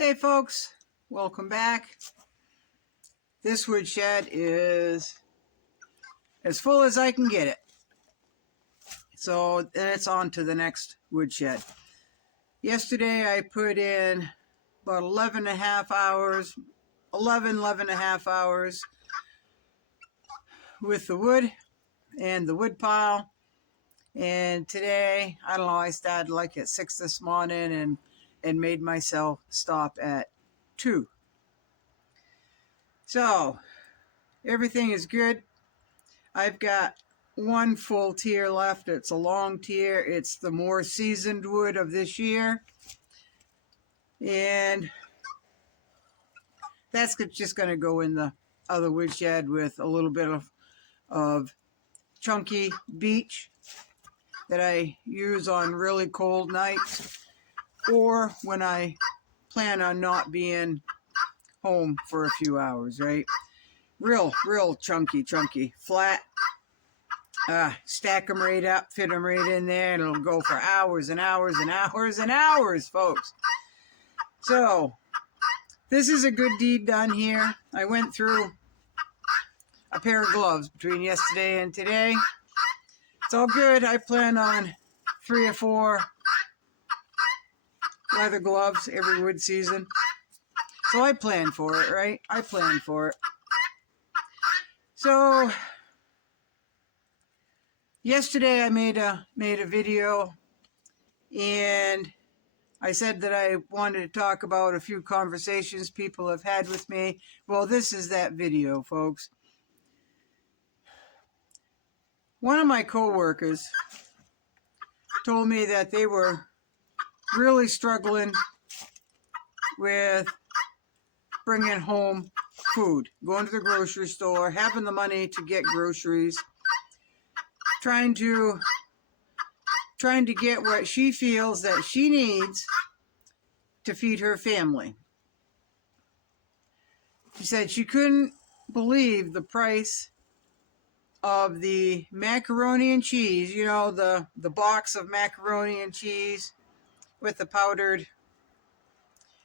Hey folks, welcome back. This woodshed is as full as I can get it. So it's on to the next woodshed. Yesterday I put in about 11 and a half hours with the wood and the wood pile. And today, I don't know, I started like at 6 this morning and made myself stop at 2. So everything is good. I've got one full tier left. It's a long tier. It's the more seasoned wood of this year. And that's just going to go in the other woodshed with a little bit of chunky beech that I use on really cold nights or when I plan on not being home for a few hours, right? Real chunky, flat. Stack them right up, fit them right in there, and it'll go for hours and hours and hours and hours, folks. So, this is a good deed done here. I went through a pair of gloves between yesterday and today. It's all good. I plan on 3 or 4 leather gloves every wood season. So I plan for it, right? I plan for it. So yesterday I made a video, and I said that I wanted to talk about a few conversations people have had with me. Well, this is that video, folks. One of my coworkers told me that they were really struggling with bringing home food, going to the grocery store, having the money to get groceries, trying to get what she feels that she needs to feed her family. She said she couldn't believe the price of the macaroni and cheese, you know, the box of macaroni and cheese with the powdered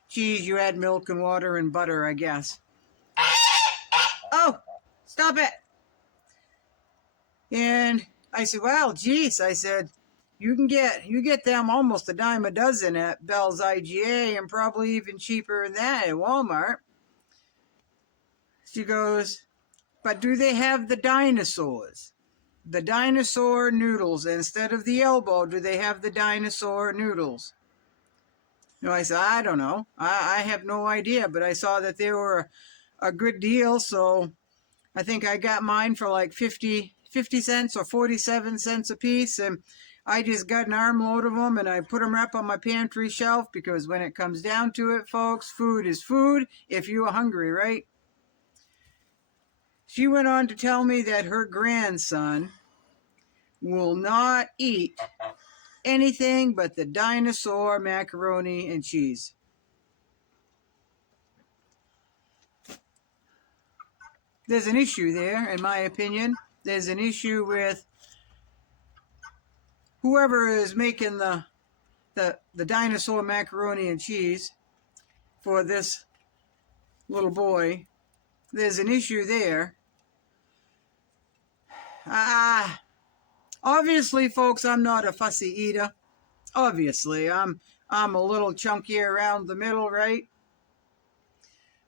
cheese. You add milk and water and butter, I guess. Oh, stop it. And I said, well, geez, I said, you get them almost a dime a dozen at Bell's IGA and probably even cheaper than that at Walmart. She goes, but do they have the dinosaurs? The dinosaur noodles instead of the elbow? Do they have the dinosaur noodles? No, I said, I don't know. I have no idea, but I saw that they were a good deal, so I think I got mine for like 50 cents or 47 cents a piece, and I just got an armload of them, and I put them up on my pantry shelf, because when it comes down to it, folks, food is food if you're hungry, right? She went on to tell me that her grandson will not eat anything but the dinosaur macaroni and cheese. There's an issue there, in my opinion. There's an issue with whoever is making the dinosaur macaroni and cheese for this little boy. There's an issue there. Obviously, folks, I'm not a fussy eater. Obviously, I'm a little chunkier around the middle, right?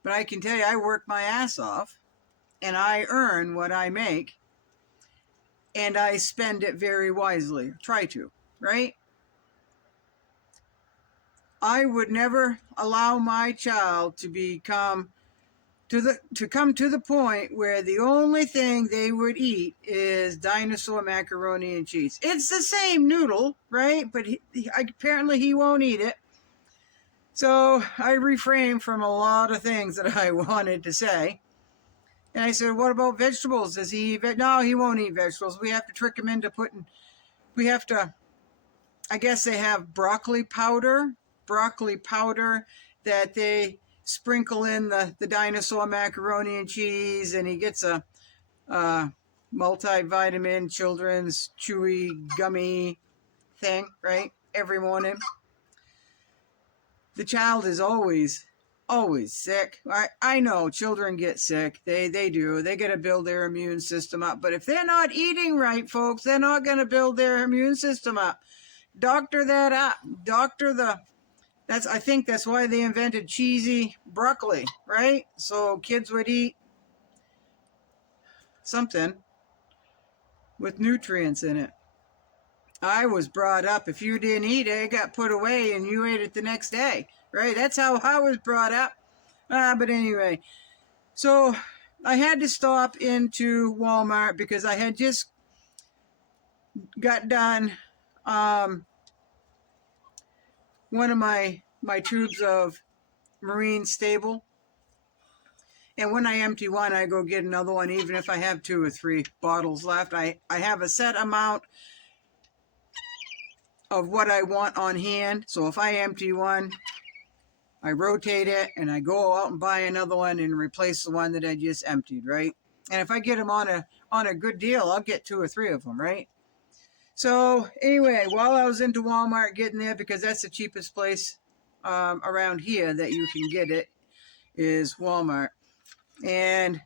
But I can tell you, I work my ass off, and I earn what I make, and I spend it very wisely. Try to, right? I would never allow my child to come to the point where the only thing they would eat is dinosaur macaroni and cheese. It's the same noodle, right? But apparently he won't eat it. So I refrained from a lot of things that I wanted to say. And I said, what about vegetables? Does he eat No, he won't eat vegetables. We have to trick him into I guess they have broccoli powder that they sprinkle in the dinosaur macaroni and cheese, and he gets a multivitamin children's chewy gummy thing, right, every morning. The child is always always sick. I know children get sick. They do. They got to build their immune system up. But if they're not eating right, folks, they're not going to build their immune system up. Doctor that up. Doctor the... I think that's why they invented cheesy broccoli, right? So kids would eat something with nutrients in it. I was brought up, if you didn't eat it, it got put away and you ate it the next day, right? That's how I was brought up. But anyway, so I had to stop into Walmart because I had just got done one of my tubes of marine stable. And when I empty one, I go get another one, even if I have 2 or 3 bottles left. I have a set amount of what I want on hand. So if I empty one, I rotate it and I go out and buy another one and replace the one that I just emptied, right? And if I get them on a good deal, I'll get 2 or 3 of them, right? So anyway, while I was into Walmart getting there, because that's the cheapest place around here that you can get it, is Walmart. And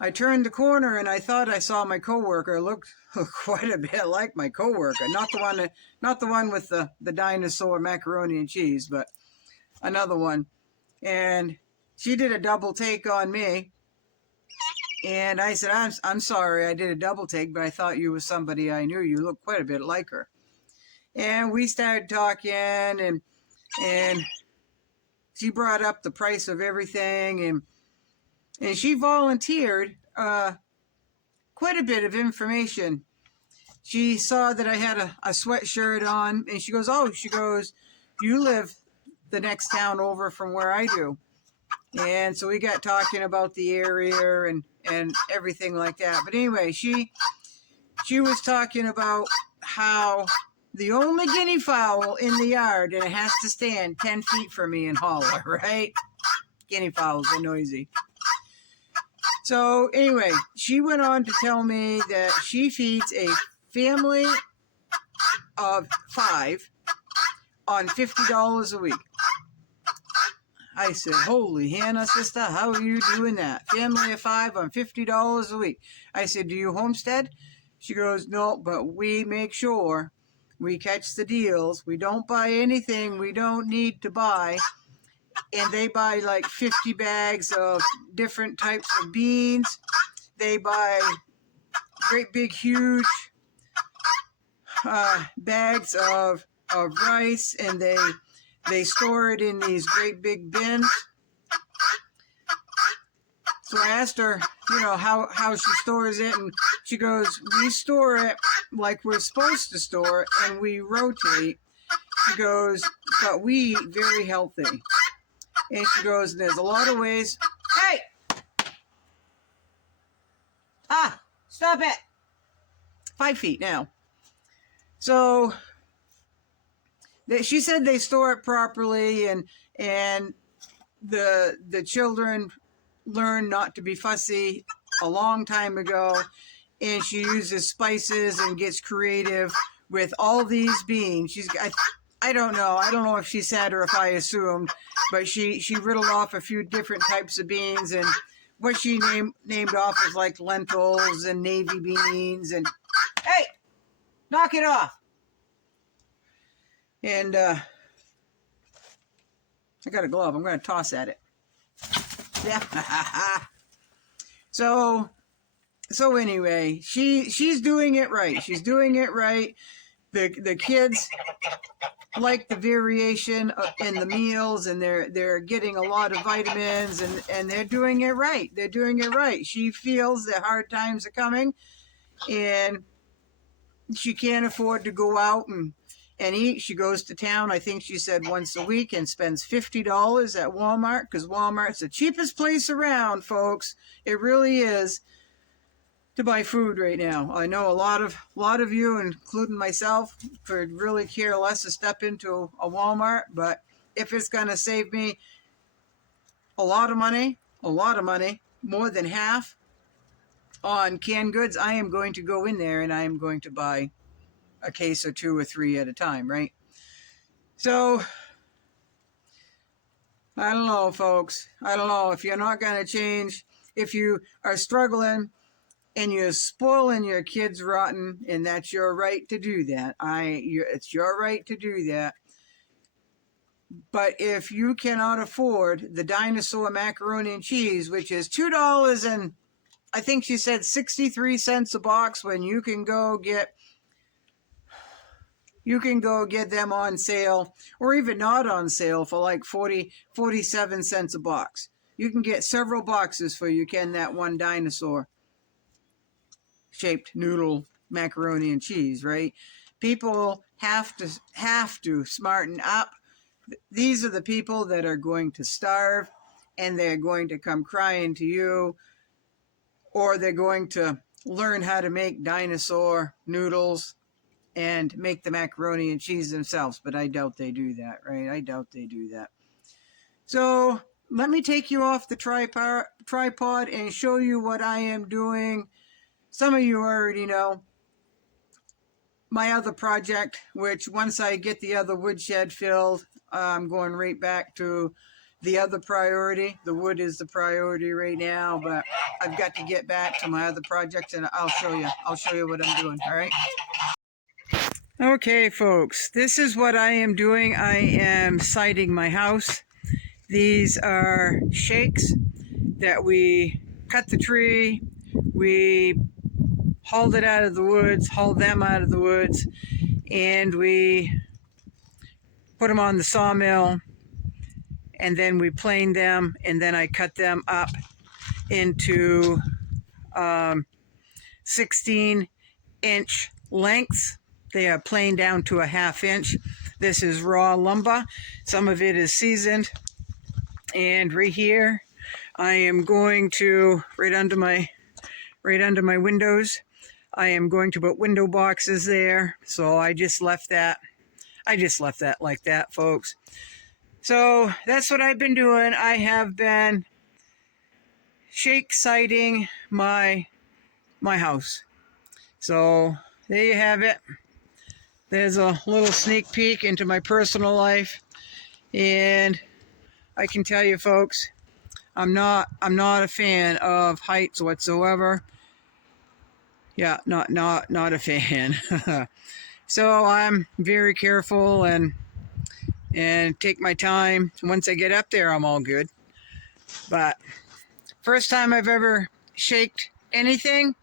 I turned the corner and I thought I saw my coworker. Looked quite a bit like my coworker. Not the one with the dinosaur macaroni and cheese, but another one. And she did a double take on me. And I said, I'm sorry, I did a double take, but I thought you was somebody I knew. You look quite a bit like her. And we started talking, and she brought up the price of everything, and she volunteered quite a bit of information. She saw that I had a sweatshirt on, and she goes, you live the next town over from where I do. And so we got talking about the area and everything like that. But anyway, she was talking about how the only guinea fowl in the yard, and it has to stand 10 feet from me and holler, right? Guinea fowls are noisy. So anyway, she went on to tell me that she feeds a family of 5 on $50 a week. I said, holy Hannah, sister, how are you doing that? Family of 5 on $50 a week. I said, do you homestead? She goes, no, but we make sure we catch the deals. We don't buy anything we don't need to buy. And they buy like 50 bags of different types of beans. They buy great big huge bags of rice, and they store it in these great big bins. So I asked her, how she stores it, and she goes, we store it like we're supposed to store it, and we rotate. She goes, but we eat very healthy. And she goes, there's a lot of ways. Hey! Stop it! 5 feet now. So she said they store it properly, and the children learned not to be fussy a long time ago, and she uses spices and gets creative with all these beans. I don't know if she said or if I assumed, but she riddled off a few different types of beans, and what she named off was like lentils and navy beans, and hey, knock it off. And I got a glove. I'm going to toss at it. Yeah. So anyway, she's doing it right. She's doing it right. The kids like the variation in the meals, and they're getting a lot of vitamins, and they're doing it right. They're doing it right. She feels that hard times are coming, and she can't afford to go out and eat. She goes to town, I think she said once a week, and spends $50 at Walmart, because Walmart's the cheapest place around, folks. It really is, to buy food right now. I know a lot of you, including myself, could really care less to step into a Walmart, but if it's going to save me a lot of money, more than half on canned goods, I am going to go in there and I am going to buy a case or 2 or 3 at a time, right? So I don't know, folks. I don't know. If you're not going to change, if you are struggling and you're spoiling your kids rotten, and that's your right to do that. It's your right to do that. But if you cannot afford the dinosaur macaroni and cheese, which is $2 and I think she said 63 cents a box, when you can go get them on sale, or even not on sale, for like 47 cents a box. You can get several boxes for that one dinosaur shaped noodle macaroni and cheese, right? People have to smarten up. These are the people that are going to starve, and they're going to come crying to you, or they're going to learn how to make dinosaur noodles and make the macaroni and cheese themselves. But I doubt they do that, right? I doubt they do that. So let me take you off the tripod and show you what I am doing. Some of you already know my other project, which once I get the other woodshed filled, I'm going right back to the other priority. The wood is the priority right now, but I've got to get back to my other project, and I'll show you what I'm doing. All right. Okay, folks, this is what I am doing. I am siding my house. These are shakes that we cut the tree, we hauled them out of the woods, and we put them on the sawmill, and then we planed them, and then I cut them up into 16-inch lengths. They are planed down to a 1/2 inch. This is raw lumber. Some of it is seasoned. And right here, I am going to, right under my windows, I am going to put window boxes there. So I just left that like that, folks. So that's what I've been doing. I have been shake siding my house. So there you have it. There's a little sneak peek into my personal life, and I can tell you, folks, I'm not a fan of heights whatsoever. Yeah, not a fan. So I'm very careful and take my time. Once I get up there, I'm all good. But first time I've ever shaked anything,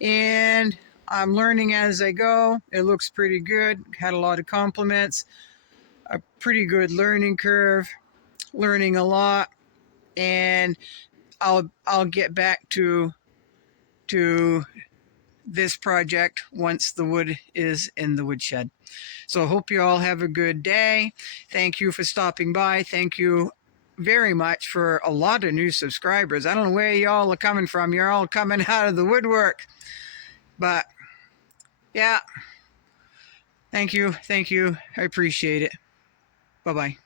and I'm learning as I go. It looks pretty good. Had a lot of compliments. A pretty good learning curve. Learning a lot, and I'll get back to this project once the wood is in the woodshed. So I hope you all have a good day. Thank you for stopping by. Thank you very much for a lot of new subscribers. I don't know where y'all are coming from. You're all coming out of the woodwork. But yeah, thank you. I appreciate it. Bye-bye.